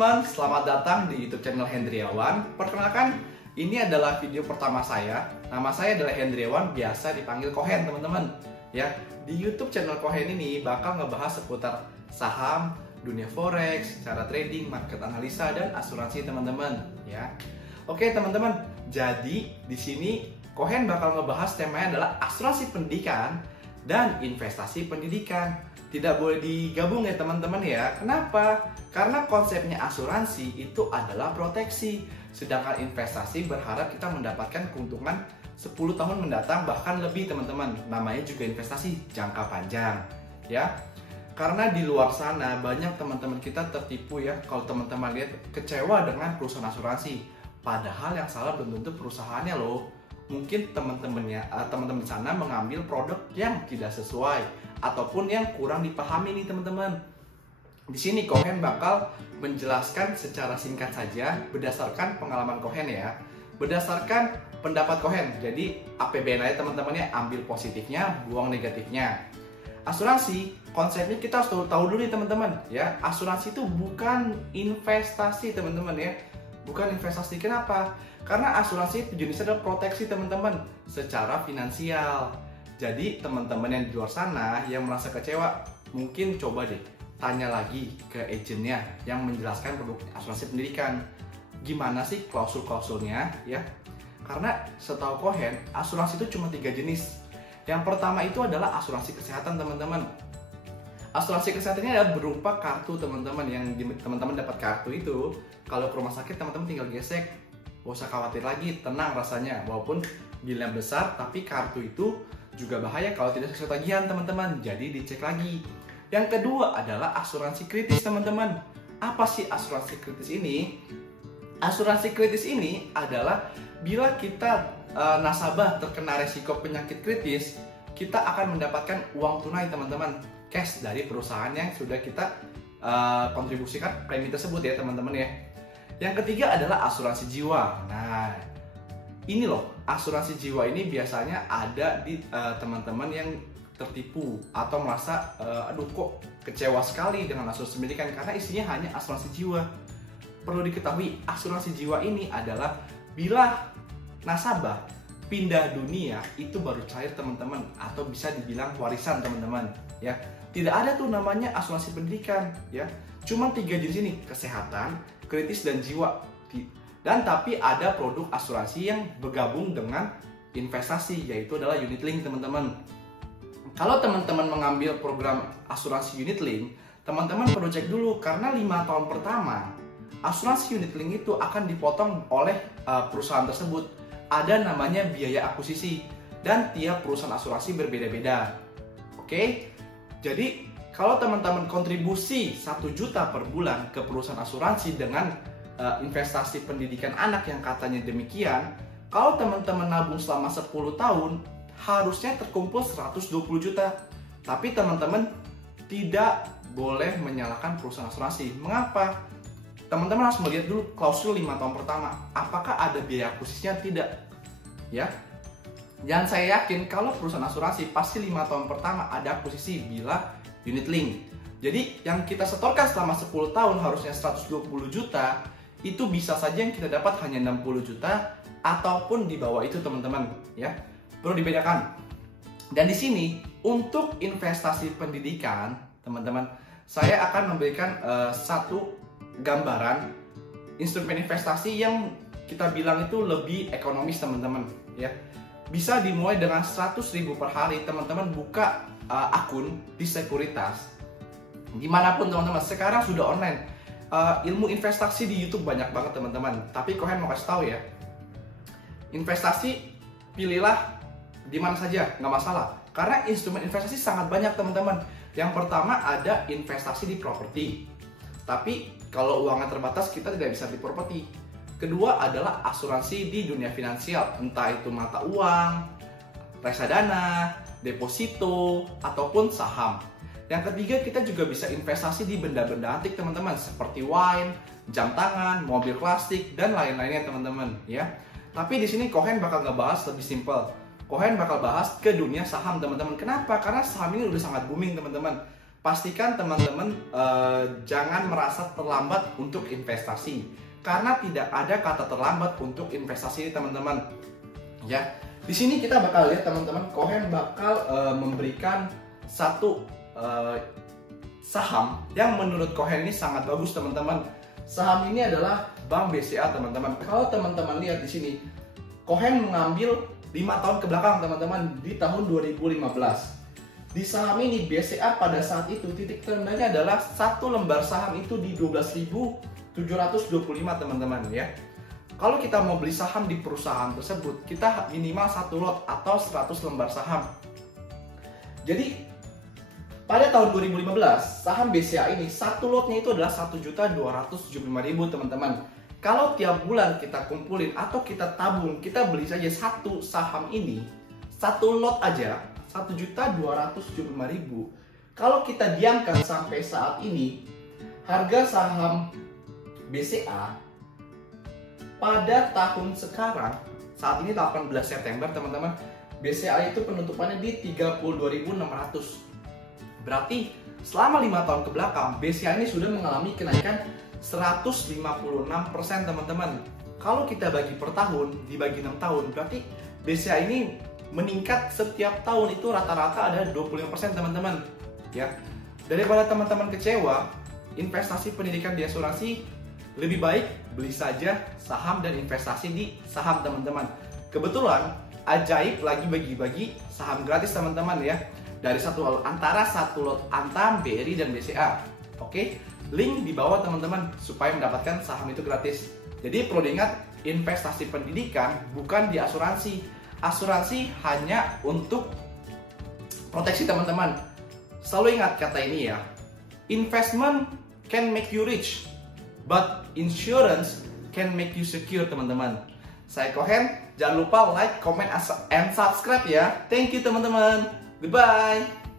teman-teman, selamat datang di YouTube channel Hendriawan. Perkenalkan, ini adalah video pertama saya. Nama saya adalah Hendriawan, biasa dipanggil Kohen, teman-teman. Ya, di YouTube channel Kohen ini bakal ngebahas seputar saham, dunia forex, cara trading, market analisa, dan asuransi, teman-teman. Ya, oke teman-teman. Jadi di sini Kohen bakal ngebahas temanya adalah asuransi pendidikan dan investasi pendidikan. Tidak boleh digabung ya teman-teman ya. Kenapa? Karena konsepnya asuransi itu adalah proteksi, sedangkan investasi berharap kita mendapatkan keuntungan 10 tahun mendatang bahkan lebih teman-teman. Namanya juga investasi jangka panjang ya. Karena di luar sana banyak teman-teman kita tertipu ya. Kalau teman-teman lihat kecewa dengan perusahaan asuransi, padahal yang salah belum tentu perusahaannya loh. Mungkin teman-teman di sana mengambil produk yang tidak sesuai ataupun yang kurang dipahami nih teman-teman. Di sini Kohen bakal menjelaskan secara singkat saja berdasarkan pengalaman Kohen ya. Berdasarkan pendapat Kohen. Jadi APBN aja teman-teman ya, ambil positifnya, buang negatifnya. Asuransi, konsepnya kita harus tahu dulu nih teman-teman ya. Asuransi itu bukan investasi teman-teman ya. Bukan investasi, kenapa? Karena asuransi itu jenisnya adalah proteksi teman-teman secara finansial. Jadi teman-teman yang di luar sana yang merasa kecewa, mungkin coba deh tanya lagi ke agennya yang menjelaskan produk asuransi pendidikan. Gimana sih klausul-klausulnya ya? Karena setahu Kohen, asuransi itu cuma 3 jenis. Yang pertama itu adalah asuransi kesehatan teman-teman. Asuransi kesehatannya adalah berupa kartu teman-teman. Yang teman-teman dapat kartu itu, kalau ke rumah sakit teman-teman tinggal gesek, gak usah khawatir lagi, tenang rasanya. Walaupun bilnya besar, tapi kartu itu juga bahaya kalau tidak sesuai tagihan teman-teman. Jadi dicek lagi. Yang kedua adalah asuransi kritis teman-teman. Apa sih asuransi kritis ini? Asuransi kritis ini adalah bila kita nasabah terkena resiko penyakit kritis, kita akan mendapatkan uang tunai teman-teman, cash dari perusahaan yang sudah kita kontribusikan premi tersebut ya teman-teman ya. Yang ketiga adalah asuransi jiwa. Nah, ini loh, asuransi jiwa ini biasanya ada di teman-teman yang tertipu atau merasa aduh kok kecewa sekali dengan asuransi pendidikan karena isinya hanya asuransi jiwa. Perlu diketahui, asuransi jiwa ini adalah bila nasabah pindah dunia itu baru cair teman-teman, atau bisa dibilang warisan teman-teman ya. Tidak ada tuh namanya asuransi pendidikan ya. Cuma 3 jenis ini, kesehatan, kritis, dan jiwa. Dan tapi ada produk asuransi yang bergabung dengan investasi, yaitu adalah unit link teman-teman. Kalau teman-teman mengambil program asuransi unit link, teman-teman perlu cek dulu karena 5 tahun pertama asuransi unit link itu akan dipotong oleh perusahaan tersebut. Ada namanya biaya akuisisi dan tiap perusahaan asuransi berbeda-beda. Oke? Jadi kalau teman-teman kontribusi 1 juta per bulan ke perusahaan asuransi dengan investasi pendidikan anak yang katanya demikian, kalau teman-teman nabung selama 10 tahun, harusnya terkumpul 120 juta. Tapi teman-teman tidak boleh menyalahkan perusahaan asuransi. Mengapa? Teman-teman harus melihat dulu klausul 5 tahun pertama. Apakah ada biaya akuisisinya? Tidak. Ya. Dan saya yakin kalau perusahaan asuransi pasti 5 tahun pertama ada akuisisi bila unit link. Jadi yang kita setorkan selama 10 tahun harusnya 120 juta, itu bisa saja yang kita dapat hanya 60 juta ataupun di bawah itu teman-teman ya. Perlu dibedakan. Dan di sini untuk investasi pendidikan, teman-teman, saya akan memberikan satu gambaran instrumen investasi yang kita bilang itu lebih ekonomis teman-teman ya. Bisa dimulai dengan 100.000 per hari teman-teman buka akun di sekuritas dimanapun teman-teman. Sekarang sudah online. Ilmu investasi di YouTube banyak banget teman-teman. Tapi Kohen mau kasih tahu ya, investasi pilihlah di mana saja, nggak masalah. Karena instrumen investasi sangat banyak teman-teman. Yang pertama ada investasi di properti. Tapi kalau uangnya terbatas kita tidak bisa di properti. Kedua adalah asuransi di dunia finansial, entah itu mata uang, reksadana, deposito, ataupun saham. Yang ketiga, kita juga bisa investasi di benda-benda antik teman-teman, seperti wine, jam tangan, mobil plastik, dan lain-lainnya teman-teman ya. Tapi di sini Kohen bakal ngebahas lebih simpel. Kohen bakal bahas ke dunia saham teman-teman. Kenapa? Karena saham ini udah sangat booming teman-teman. pastikan teman-teman jangan merasa terlambat untuk investasi, karena tidak ada kata terlambat untuk investasi teman-teman. Ya, di sini kita bakal lihat teman-teman, Cohen bakal memberikan satu saham yang menurut Cohen ini sangat bagus teman-teman. Saham ini adalah Bank BCA teman-teman. Kalau teman-teman lihat di sini, Cohen mengambil 5 tahun ke belakang teman-teman, di tahun 2015. Di saham ini BCA pada saat itu titik terendahnya adalah satu lembar saham itu di 12.725 teman-teman ya. Kalau kita mau beli saham di perusahaan tersebut, kita minimal 1 lot atau 100 lembar saham. Jadi pada tahun 2015 saham BCA ini satu lotnya itu adalah 1.275.000 teman-teman. Kalau tiap bulan kita kumpulin atau kita tabung, kita beli saja satu saham ini, satu lot aja 1.275.000. Kalau kita diamkan sampai saat ini, harga saham BCA pada tahun sekarang, saat ini 18 September teman-teman, BCA itu penutupannya di 32.600. Berarti selama 5 tahun ke belakang, BCA ini sudah mengalami kenaikan 156% teman-teman. Kalau kita bagi per tahun, dibagi 6 tahun, berarti BCA ini meningkat setiap tahun itu rata-rata ada 25% teman-teman ya. Daripada teman-teman kecewa, investasi pendidikan di asuransi, lebih baik beli saja saham dan investasi di saham teman-teman. Kebetulan Ajaib lagi bagi-bagi saham gratis teman-teman ya, dari antara satu lot Antam, BRI dan BCA. Oke, link di bawah teman-teman supaya mendapatkan saham itu gratis. Jadi perlu diingat, investasi pendidikan bukan di asuransi. Asuransi hanya untuk proteksi teman-teman. Selalu ingat kata ini ya, investment can make you rich, but insurance can make you secure teman-teman. Saya Cohen, jangan lupa like, comment, and subscribe ya. Thank you teman-teman. Goodbye.